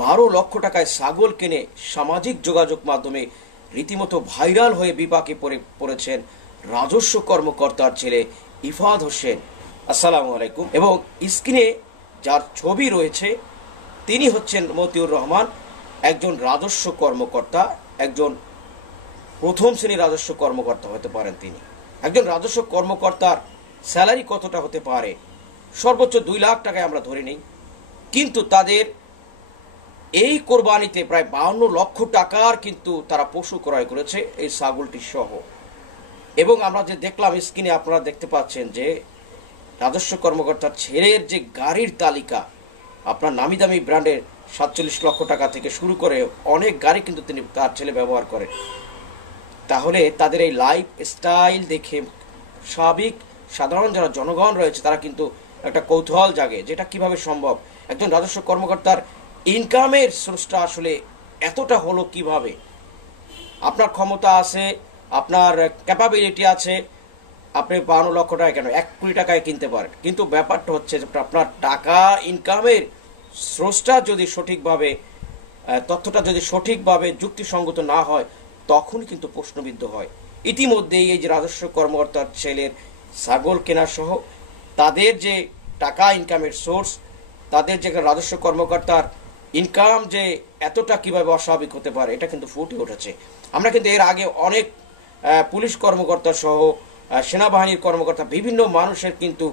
12 লক্ষ টাকায় ছাগল কিনে সামাজিক যোগাযোগ মাধ্যমে রীতিমতো ভাইরাল হয়ে বিপাকে পড়েছেন রাজস্ব কর্মকর্তার ছেলে ইফাদ হোসেন। আসসালামু আলাইকুম। এবং স্ক্রিনে যার ছবি রয়েছে তিনি হচ্ছেন মতিউর রহমান, একজন রাজস্ব কর্মকর্তা, একজন প্রথম শ্রেণীর রাজস্ব কর্মকর্তা হতে পারেন তিনি। একজন রাজস্ব কর্মকর্তার স্যালারি কতটা হতে পারে? সর্বোচ্চ 2 লাখ টাকায় আমরা ধরে নিই, কিন্তু তাদের এই কোরবানিতে প্রায় 52 লক্ষ টাকার কিন্তু তারা পশু ক্রয় করেছে, এই ছাগলটি সহ। এবং আমরা যে দেখলাম স্ক্রিনে আপনারা দেখতে পাচ্ছেন যে রাজস্ব কর্মকর্তার ছেলের যে গাড়ির তালিকা, আপনার নামি দামি ব্র্যান্ডের 47 লক্ষ টাকা থেকে শুরু করে অনেক গাড়ি কিন্তু তিনি তার ছেলে ব্যবহার করেন। তাহলে তাদের এই লাইফ স্টাইল দেখে সাধারণ যারা জনগণ রয়েছে তারা কিন্তু একটা কৌতূহল জাগে, যেটা কিভাবে সম্ভব। একজন রাজস্ব কর্মকর্তার ইনকামের সোর্সটা আসলে এতটা হলো কিভাবে? আপনার ক্ষমতা আছে, আপনার ক্যাপাবিলিটি আছে, আপনি 52 লক্ষ টাকা কেন 1 কোটি টাকায় কিনতে পারেন, কিন্তু ব্যাপারটা হচ্ছে যে আপনার টাকা ইনকামের সোর্সটা যদি সঠিকভাবে, তথ্যটা যদি সঠিকভাবে যুক্তিসঙ্গত না হয়, তখন কিন্তু প্রশ্নবিদ্ধ হয়। ইতিমধ্যেই এই যে রাজস্ব কর্মকর্তার ছেলের ছাগল কেনা সহ তাদের যে টাকা ইনকামের সোর্স, তাদের যে রাজস্ব কর্মকর্তার ইনকাম যে এতটা কিভাবে অস্বাভাবিক হতে পারে, এটা কিন্তু ফুটে উঠেছে। আমরা কিন্তু এর আগে অনেক পুলিশ কর্মকর্তা সহ সেনাবাহিনীর কর্মকর্তা, বিভিন্ন মানুষের কিন্তু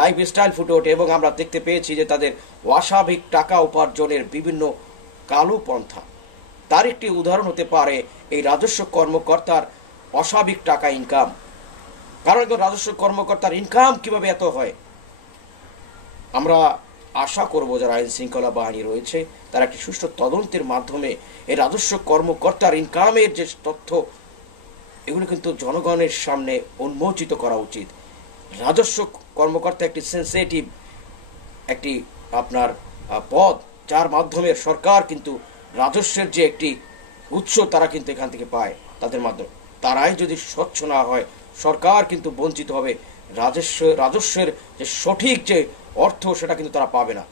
লাইফ স্টাইল ফুটে ওঠে এবং আমরা দেখতে পেয়েছি যে তাদের অস্বাভাবিক টাকা উপার্জনের বিভিন্ন কালো পন্থা। তার একটি উদাহরণ হতে পারে এই রাজস্ব কর্মকর্তার অস্বাভাবিক টাকা ইনকাম। কারণ একজন রাজস্ব কর্মকর্তার ইনকাম কিভাবে এত হয়, আমরা আশা করব যারা আইন শৃঙ্খলা বাহিনী রয়েছে তারা একটি সুষ্ঠু তদন্তের মাধ্যমে এই রাজস্ব কর্মকর্তার ইনকামের যে তথ্য, এগুলো কিন্তু জনগণের সামনে উন্মোচিত করা উচিত। রাজস্ব কর্মকর্তা একটি সেন্সিটিভ একটি আপনার পদ, যার মাধ্যমে সরকার কিন্তু রাজস্বের যে একটি উৎস তারা কিন্তু এখান থেকে পায়। তাদের মাধ্যমে তারাই যদি স্বচ্ছ না হয়, সরকার কিন্তু বঞ্চিত হবে। রাজস্বের যে সঠিক যে অর্থ সেটা কিন্তু তারা পাবে না।